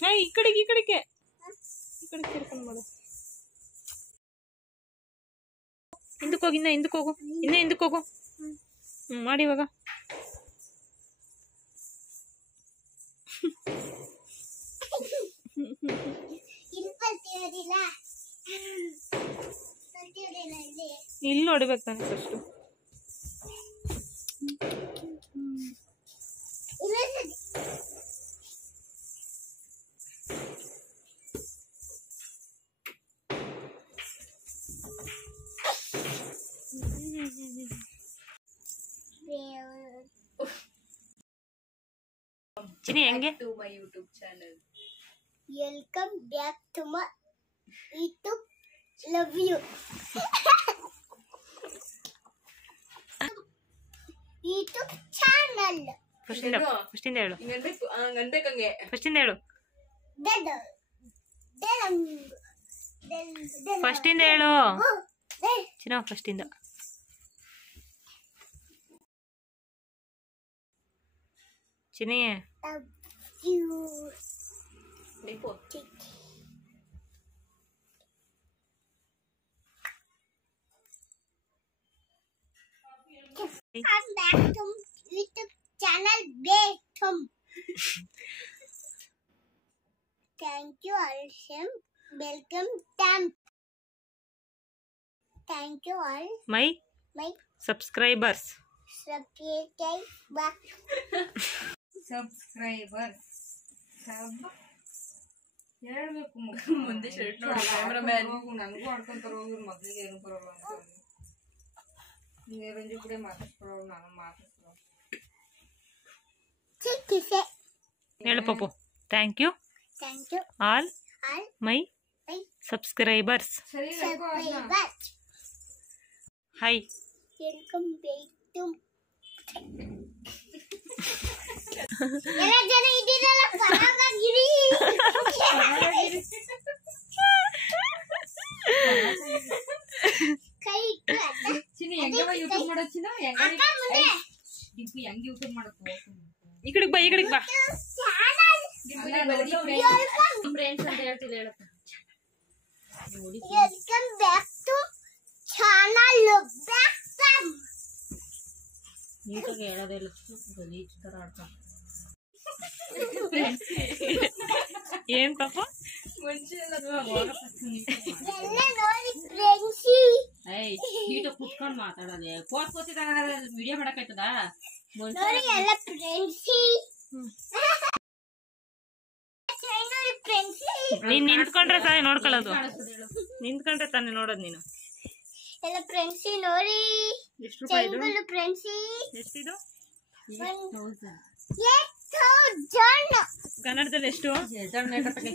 ಈ ಕಡೆಗೆ ಸೇರ್ಕೊಂಡು ಮಾಡು. ಹಿಂದಕ್ಕೆ ಹೋಗಿ, ಇನ್ನ ಹಿಂದಕ್ಕೆ ಹೋಗು. ಮಾಡಿ ಇವಾಗ. ಇಲ್ಲಿ ನೋಡ್ಬೇಕು ತಾನೆ ಫಸ್ಟ್. ಚಿನಿ ಹೆಂಗೆ? To my YouTube channel. Welcome back to my YouTube. Love you. YouTube channel. First ಇಂದ ಹೇಳು. ಹಂಗನ್ಬೇಕಂಗೆ. ಫಸ್ಟ್ ಇಂದ ಹೇಳು. ಫಸ್ಟ್ ಇಂದ ಹೇಳು. ಚಿನ್ನ ಫಸ್ಟ್ ಇಂದ. Chini Welcome back to YouTube channel Betum. Thank you all. Welcome Tam. Thank you all. My subscribers. ಹೇಳ್ಬೇಕು ಮುಂದೆ ಶರ್ಟ್ ನೋಡಿ ಕ್ಯಾಮರಾಮನ್ ನನಗೂ ಆಡ್ಕೊಂತಾರ ಮೊದಲಿಗೆ ಏನು ಬರೋಲ್ಲ ಅಂತ ನೀವೇ ರಂಜು ಕೂಡ ಮಾತಾಡ್ಕೊಳ್ಳೋ ನಾನು ಮಾತಾಡ್ಕೊಳ್ಳೋ ಹೇಳು Pappu. Thank you all my subscribers. Hi. Welcome back to ಎಲ್ಲ ಜನ ಇದ್ದೀರಲ್ಲ ಪರಾಗಿರಿ. ಕೈ ಚಿನಿ ಹೆಂಗವ ಯೂಟ್ಯೂಬ್ ಮಾಡೋದು ಚಿನ್ನ ಹೆಂಗೆ ಯೂಟ್ಯೂಬ್ ಮಾಡೋದು ಈ ಕಡೆಗೆ ಬಾ ಫ್ರೆಂಡ್ಸ್ ಅಂತ ಹೇಳ್ತಿಲ್ಲ ಹೇಳಪ್ಪ. ವೆಲ್ಕಮ್ ಬ್ಯಾಕ್ ಟು ಚಾನಲ್ ಬ್ಯಾಕ್ಟಮ್. ನೀಟಾಗಿ ಹೇಳೋದಿಲ್ಲ ಗಲೀಜ್ ತರ ಆಡ್ತಾರೆ. ಏನ್ ಪಾಪ ನೀಟಾಗಿ ಕುತ್ಕೊಂಡು ಮಾತಾಡೋದೆ ಕೋತ್ಕೋತಿದ ವಿಡಿಯೋ ಮಾಡಕ್ಕಾಯ್ತದ ನೀನ್ ನಿಂತ್ಕೊಂಡ್ರೆ ತಾನೇ ನೋಡ್ಕೊಳ್ಳೋದು. ನಿಂತ್ಕೊಂಡ್ರೆ ತಾನೇ ನೋಡೋದು ನೀನು. ಎಲ್ಲ ಫ್ರೆಂಡ್ಸಿ ನೋಡಿ ಎಷ್ಟು ರೂಪಾಯಿ ಇದು? ಫ್ರೆಂಡ್ಸಿ ಎಷ್ಟಿದು? ಜನ ಕನ್ನಡದಲ್ಲಿ ಎಷ್ಟು? ಕನ್ನಡದಲ್ಲಿ